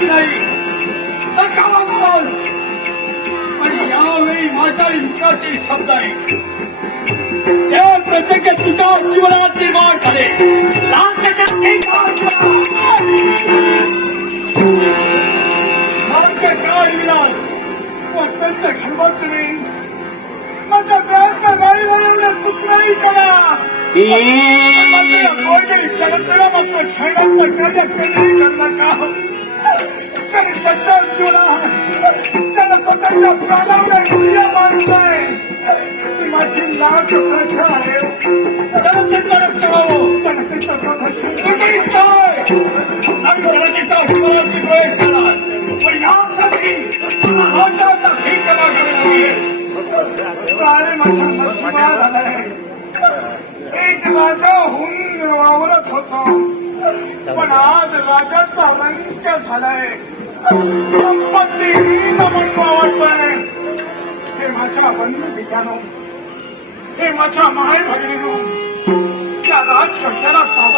करायची नाही तर गावात बोल. आणि यावेळी माझा इंद्राचे शब्द आहे. त्या प्रसंग तुझ्या जीवनात निर्माण झाले काय विलास अत्यंत खलबळते. माझा प्रयत्न नाही म्हणून कुठलाही करा जगतला मात्र छळण्याचं कार्य कधीही करू नका. तरी सच्चा जीवनात त्याला स्वतःच्या प्राणावर क्रिया मानताय ती माझी लाज प्रथा आहे. जनतेचं रक्षण हवं, जनतेचं प्रदर्शन करीताय आणि जनतेचा हुकुमाची प्रवेश झाला पण यासाठी माझ्या ठिकाणा अरे माझ्या नशिबात झालंय. एक राजा होऊन वावरत होतो पण आज राजाचा रंग झालाय. संपत्तीहीन म्हणून वाटतोय. हे माझ्या बंधू ठिकाणो, हे माझ्या माय भगिनीनो, त्या राजकर्त्याला सावध